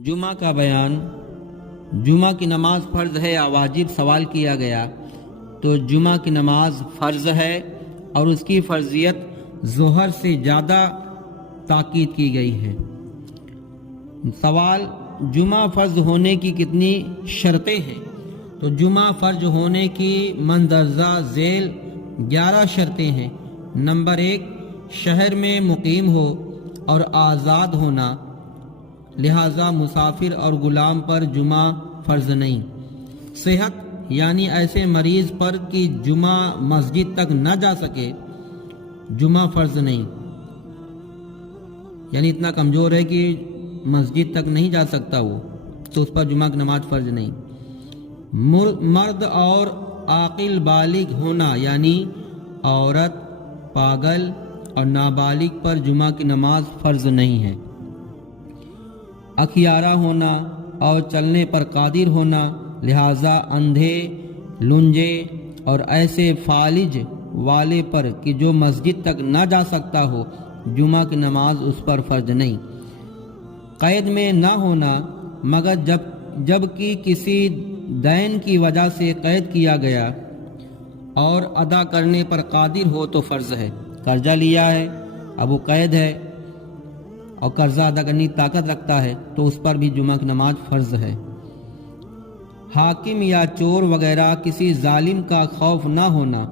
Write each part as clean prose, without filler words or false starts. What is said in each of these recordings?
जुमा का बयान। जुमा की नमाज फ़र्ज़ है या वाजिब सवाल किया गया तो जुमा की नमाज फ़र्ज़ है और उसकी फ़र्ज़ियत ज़ोहर से ज़्यादा ताकीद की गई है। सवाल, जुमा फ़र्ज़ होने की कितनी शर्तें हैं? तो जुमा फ़र्ज़ होने की मंदरजा झेल 11 शर्तें हैं। नंबर 1, शहर में मुकीम हो और आज़ाद होना, लिहाजा मुसाफिर और गुलाम पर जुमा फ़र्ज़ नहीं। सेहत, यानी ऐसे मरीज़ पर कि जुमा मस्जिद तक न जा सके, जुमा फ़र्ज़ नहीं, यानी इतना कमज़ोर है कि मस्जिद तक नहीं जा सकता वो, तो उस पर जुमा की नमाज फ़र्ज़ नहीं। मर्द और आकिल बालिग होना, यानी औरत, पागल और नाबालिग पर जुमा की नमाज फ़र्ज़ नहीं है। अखियारा होना और चलने पर कादिर होना, लिहाजा अंधे, लुंजे और ऐसे फालिज वाले पर कि जो मस्जिद तक न जा सकता हो, जुमा की नमाज उस पर फ़र्ज नहीं। क़ैद में न होना, मगर जबकि किसी दैन की वजह से क़ैद किया गया और अदा करने पर कादिर हो तो फ़र्ज़ है। कर्जा लिया है, अब वो कैद है और कर्जा अदा करने की ताकत रखता है तो उस पर भी जुमा की नमाज फ़र्ज़ है। हाकिम या चोर वगैरह किसी जालिम का खौफ ना होना,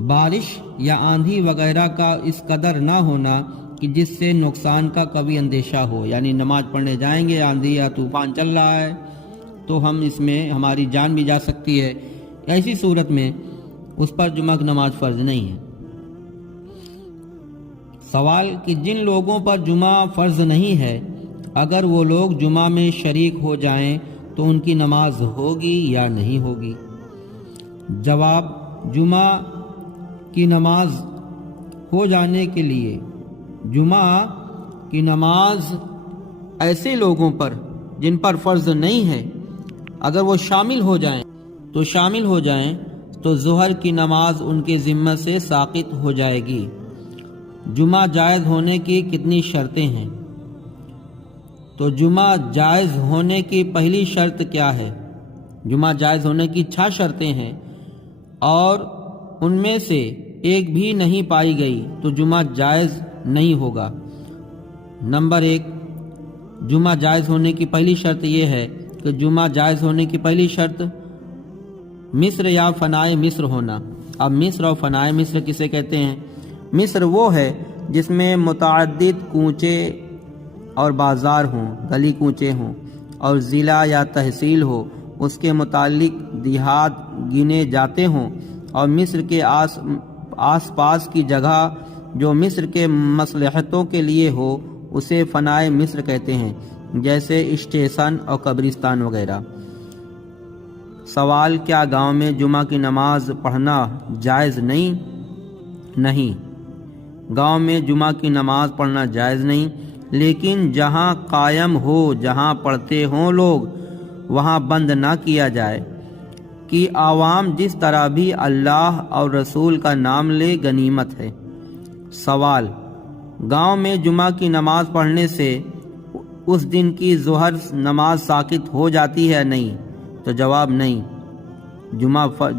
बारिश या आंधी वगैरह का इस कदर ना होना कि जिससे नुकसान का कभी अंदेशा हो, यानी नमाज पढ़ने जाएंगे, आंधी या तूफ़ान चल रहा है तो हम इसमें हमारी जान भी जा सकती है, ऐसी सूरत में उस पर जुमा की नमाज फ़र्ज़ नहीं है। सवाल कि जिन लोगों पर जुमा फ़र्ज़ नहीं है, अगर वो लोग जुमा में शरीक हो जाएं तो उनकी नमाज होगी या नहीं होगी? जवाब, जुमा की नमाज हो जाने के लिए जुमा की नमाज ऐसे लोगों पर जिन पर फ़र्ज़ नहीं है, अगर वो शामिल हो जाएं तो ज़ोहर की नमाज उनके ज़िम्मे से साक़ित हो जाएगी। जुमा जायज़ होने की कितनी शर्तें हैं? तो जुमा जायज़ होने की पहली शर्त क्या है? जुमा जायज़ होने की 6 शर्तें हैं और उनमें से एक भी नहीं पाई गई तो जुमा जायज़ नहीं होगा। नंबर 1, जुमा जायज़ होने की पहली शर्त यह है कि जुमा जायज़ होने की पहली शर्त मिस्र या फ़नाए मिस्र होना। अब मिस्र और फ़नाए मिस्र किसे कहते हैं? मिस्र वो है जिसमें मुतअद्दिद कूचे और बाज़ार हों, गली कूचे हों और ज़िला या तहसील हो, उसके मुतालिक देहात गिने जाते हों और मिस्र के आस पास की जगह जो मिस्र के मसलहतों के लिए हो उसे फ़नाए मिस्र कहते हैं, जैसे स्टेशन और कब्रिस्तान वगैरह। सवाल, क्या गांव में जुमा की नमाज पढ़ना जायज़ नहीं? नहीं, गांव में जुमा की नमाज पढ़ना जायज़ नहीं, लेकिन जहां कायम हो, जहां पढ़ते हों लोग, वहां बंद ना किया जाए कि आवाम जिस तरह भी अल्लाह और रसूल का नाम ले गनीमत है। सवाल, गांव में जुमा की नमाज पढ़ने से उस दिन की ज़ोहर नमाज साक़ित हो जाती है नहीं? तो जवाब, नहीं।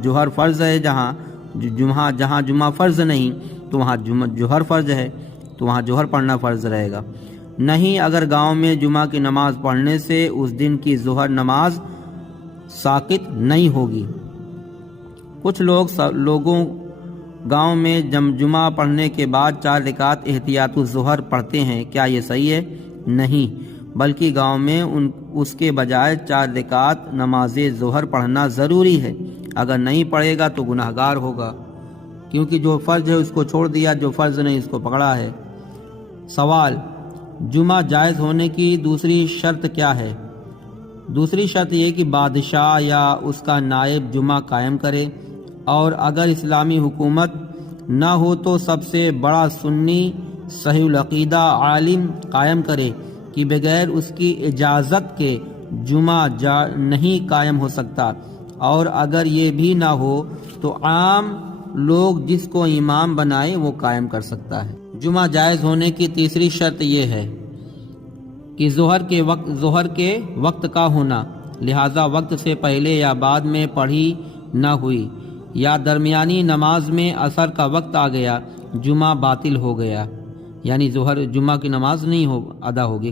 ज़ोहर फ़र्ज़ है, जहाँ जुमा फ़र्ज़ नहीं तो वहाँ ज़ोहर फ़र्ज़ है, तो वहाँ ज़ोहर पढ़ना फ़र्ज़ रहेगा। नहीं, अगर गांव में जुमा की नमाज पढ़ने से उस दिन की ज़ोहर नमाज साक़ित नहीं होगी। कुछ लोगों गांव में जुमा पढ़ने के बाद 4 रकात एहतियातुल ज़ोहर पढ़ते हैं, क्या ये सही है? नहीं, बल्कि गांव में उसके बजाय 4 रकात नमाज ज़ोहर पढ़ना ज़रूरी है। अगर नहीं पढ़ेगा तो गुनहगार होगा, क्योंकि जो फ़र्ज़ है उसको छोड़ दिया, जो फ़र्ज़ नहीं उसको पकड़ा है। सवाल, जुमा जायज़ होने की दूसरी शर्त क्या है? दूसरी शर्त यह कि बादशाह या उसका नायब जुमा कायम करे, और अगर इस्लामी हुकूमत न हो तो सबसे बड़ा सुन्नी सहीहुल अक़ीदा आलिम कायम करे कि बगैर उसकी इजाज़त के जुमा नहीं कायम हो सकता, और अगर ये भी ना हो तो आम लोग जिसको इमाम बनाए वो कायम कर सकता है। जुमा जायज़ होने की तीसरी शर्त यह है کہ ظہر کے وقت کا ہونا، لہذا وقت سے پہلے یا بعد میں پڑھی نہ ہوئی، یا درمیانی نماز میں عصر کا وقت آ گیا، جمعہ باطل ہو گیا، یعنی جمعہ کی نماز نہیں ادا ہوگی۔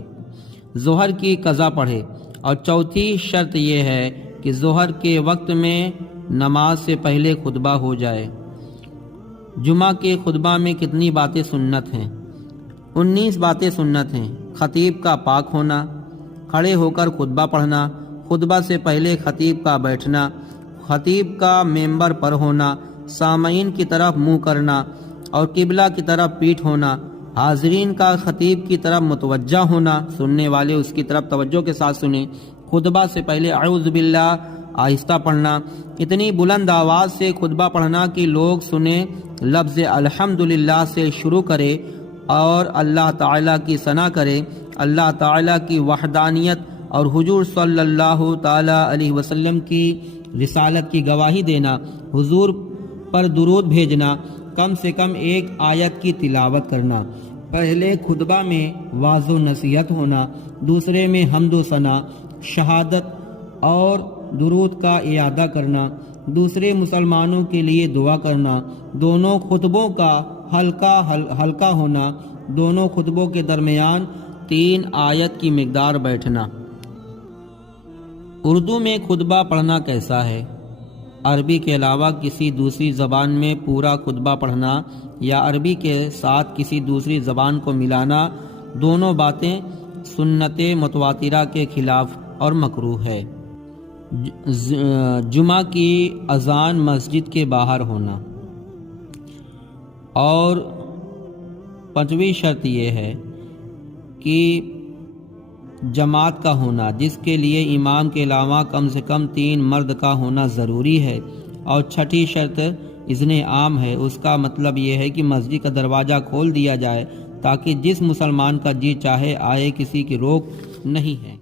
ظہر کی قضا پڑھے۔ اور چوتھی شرط یہ ہے کہ ظہر کے وقت میں نماز سے پہلے خطبہ ہو جائے۔ جمعہ کے خطبہ میں کتنی باتیں سنت ہیں؟ 19 باتیں سنت ہیں۔ خطیب کا پاک ہونا، کھڑے ہو کر خطبہ پڑھنا، خطبہ سے پہلے خطیب کا بیٹھنا، خطیب کا ممبر پر ہونا، سامعین کی طرف منہ کرنا اور قبلہ کی طرف پیٹھ ہونا، حاضرین کا خطیب کی طرف متوجہ ہونا، سننے والے اس کی طرف توجہ کے ساتھ سنیں، خطبہ سے پہلے اعوذ باللہ آہستہ پڑھنا، اتنی بلند آواز سے خطبہ پڑھنا کہ لوگ سنیں، لفظ الحمدللہ سے شروع کرے اور اللہ تعالیٰ کی ثنا کرے، اللہ تعالیٰ کی وحدانیت اور حضور صلی اللہ تعالیٰ علیہ وسلم کی رسالت کی گواہی دینا، حضور پر درود بھیجنا، کم سے کم ایک آیت کی تلاوت کرنا، پہلے خطبہ میں واعظ و نصیحت ہونا، دوسرے میں حمد و ثنا، شہادت اور درود کا اعادہ کرنا، دوسرے مسلمانوں کے لیے دعا کرنا، دونوں خطبوں کا ہلکا ہونا، دونوں خطبوں کے درمیان 3 آیت کی مقدار بیٹھنا۔ اردو میں خطبہ پڑھنا کیسا ہے؟ عربی کے علاوہ کسی دوسری زبان میں پورا خطبہ پڑھنا یا عربی کے ساتھ کسی دوسری زبان کو ملانا، دونوں باتیں سنت متواترہ کے خلاف اور مکروہ ہے۔ جمعہ کی اذان مسجد کے باہر ہونا۔ اور 5ویں شرط یہ ہے کہ جماعت کا ہونا، جس کے لیے امام کے علاوہ کم سے کم 3 مرد کا ہونا ضروری ہے۔ اور 6ٹھی شرط اذن عام ہے، اس کا مطلب یہ ہے کہ مسجد کا دروازہ کھول دیا جائے تاکہ جس مسلمان کا جی چاہے آئے، کسی کی روک نہیں ہے۔